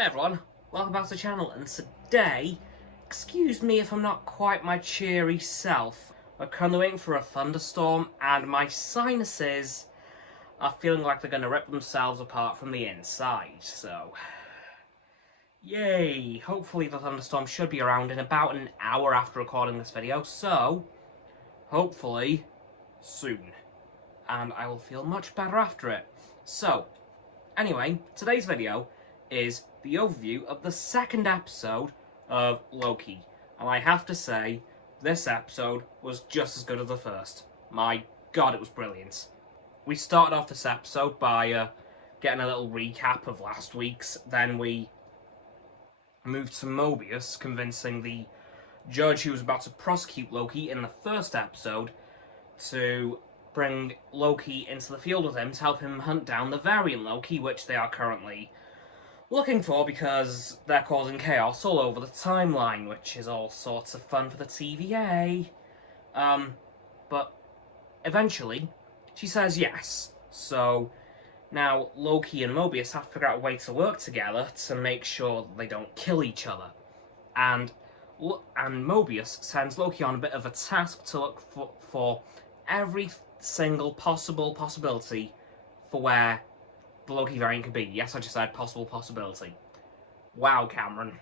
Hey everyone, welcome back to the channel, and today, excuse me if I'm not quite my cheery self, we're currently waiting for a thunderstorm and my sinuses are feeling like they're going to rip themselves apart from the inside, so yay! Hopefully the thunderstorm should be around in about an hour after recording this video, so hopefully soon, and I will feel much better after it. So, anyway, today's video is the overview of the second episode of Loki. And I have to say, this episode was just as good as the first. My god, it was brilliant. We started off this episode by getting a little recap of last week's. Then we moved to Mobius, convincing the judge who was about to prosecute Loki in the first episode to bring Loki into the field with him to help him hunt down the variant Loki, which they are currently looking for because they're causing chaos all over the timeline, which is all sorts of fun for the TVA. But eventually, she says yes. So now Loki and Mobius have to figure out a way to work together to make sure they don't kill each other. And Mobius sends Loki on a bit of a task to look for every single possibility for where the Loki variant could be. Yes, I just said possible possibility. Wow, Cameron.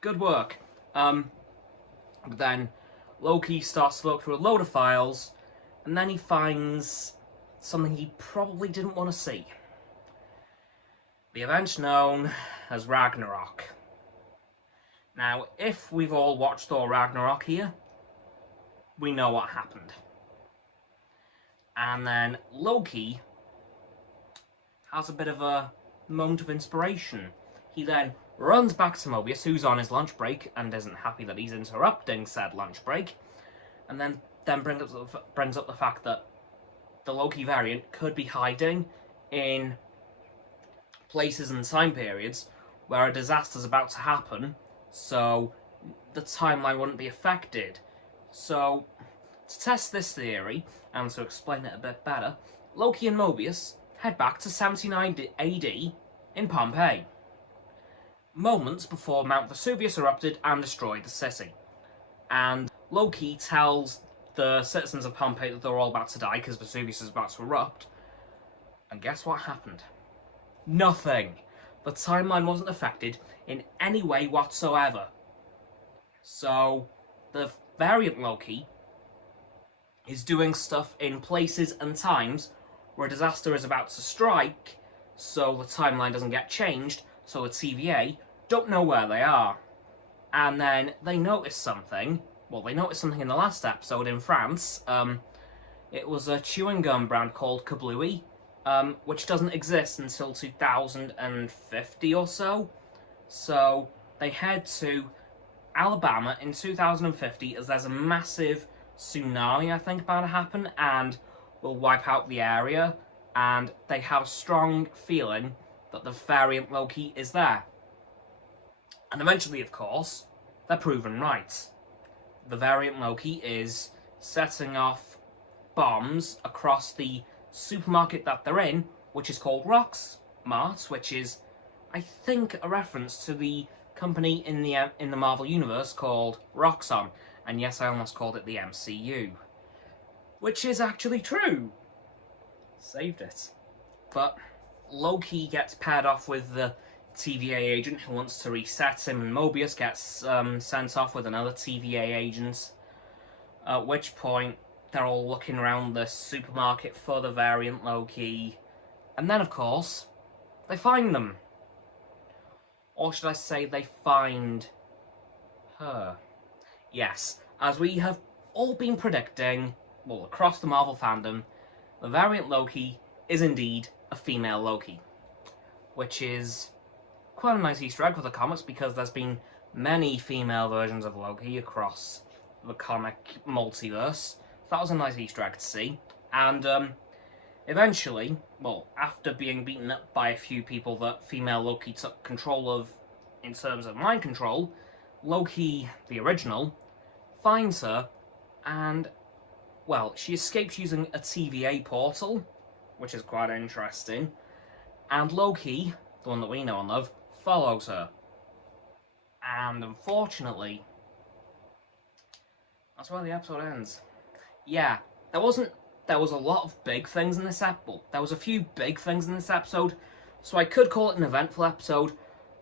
Good work. But then Loki starts to look through a load of files, and then he finds something he probably didn't want to see. The event known as Ragnarok. Now, if we've all watched Thor Ragnarok here, we know what happened. And then Loki has a bit of a moment of inspiration. He then runs back to Mobius, who's on his lunch break and isn't happy that he's interrupting said lunch break, and then brings up the fact that the Loki variant could be hiding in places and time periods where a disaster's about to happen, so the timeline wouldn't be affected. So, to test this theory, and to explain it a bit better, Loki and Mobius head back to 79 AD in Pompeii, moments before Mount Vesuvius erupted and destroyed the city. And Loki tells the citizens of Pompeii that they're all about to die because Vesuvius is about to erupt. And guess what happened? Nothing. The timeline wasn't affected in any way whatsoever. So, the variant Loki is doing stuff in places and times where a disaster is about to strike, so the timeline doesn't get changed, so the TVA don't know where they are. And then they notice something. Well, they noticed something in the last episode in France. It was a chewing gum brand called Kablooey, which doesn't exist until 2050 or so. So they head to Alabama in 2050 as there's a massive tsunami, I think, about to happen, and will wipe out the area, and they have a strong feeling that the variant Loki is there. And eventually, of course, they're proven right. The variant Loki is setting off bombs across the supermarket that they're in, which is called Roxo, which is, I think, a reference to the company in the Marvel Universe called Roxo. And yes, I almost called it the MCU. Which is actually true. Saved it. But Loki gets paired off with the TVA agent who wants to reset him, and Mobius gets sent off with another TVA agent. At which point, they're all looking around the supermarket for the variant Loki. And then, of course, they find them. Or should I say, they find her. Yes, as we have all been predicting, well, across the Marvel fandom, the variant Loki is indeed a female Loki. Which is quite a nice Easter egg for the comics, because there's been many female versions of Loki across the comic multiverse. So that was a nice Easter egg to see. And eventually, well, after being beaten up by a few people that female Loki took control of in terms of mind control, Loki, the original, finds her, and, well, she escapes using a TVA portal, which is quite interesting, and Loki, the one that we know and love, follows her. And unfortunately, that's where the episode ends. Yeah, there was a lot of big things in this episode. There was a few big things in this episode, so I could call it an eventful episode,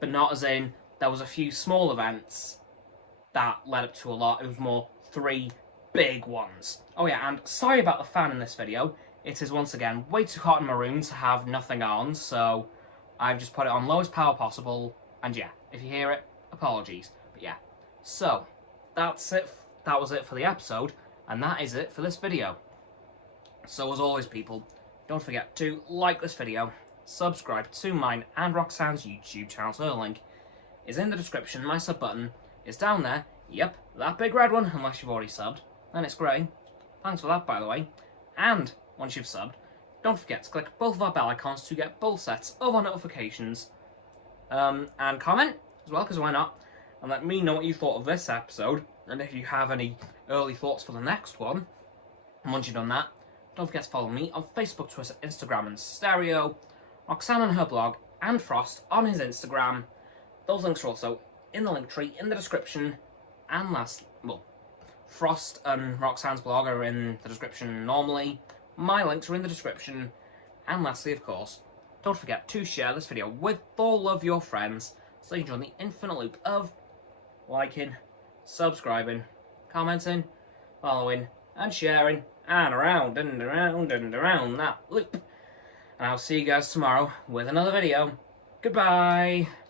but not as in there was a few small events that led up to a lot. It was more 3 big ones. Oh yeah, and sorry about the fan in this video. It is once again way too hot in my room to have nothing on, so I've just put it on lowest power possible, and yeah, if you hear it, apologies. But yeah, so that's it. That was it for the episode, and that is it for this video. So as always, people, don't forget to like this video, subscribe to mine and Roxanne's YouTube channel, so the link is in the description. My sub button is down there. Yep, that big red one, unless you've already subbed, and it's grey. Thanks for that, by the way. And once you've subbed, don't forget to click both of our bell icons to get both sets of our notifications. And comment as well, because why not? And let me know what you thought of this episode, and if you have any early thoughts for the next one. And once you've done that, don't forget to follow me on Facebook, Twitter, Instagram, and Stereo, Roxanne on her blog, and Frost on his Instagram. Those links are also in the link tree in the description. And Frost and Roxanne's blog are in the description normally. My links are in the description. And lastly, of course, don't forget to share this video with all of your friends so you can join the infinite loop of liking, subscribing, commenting, following, and sharing, and around and around and around that loop. And I'll see you guys tomorrow with another video. Goodbye!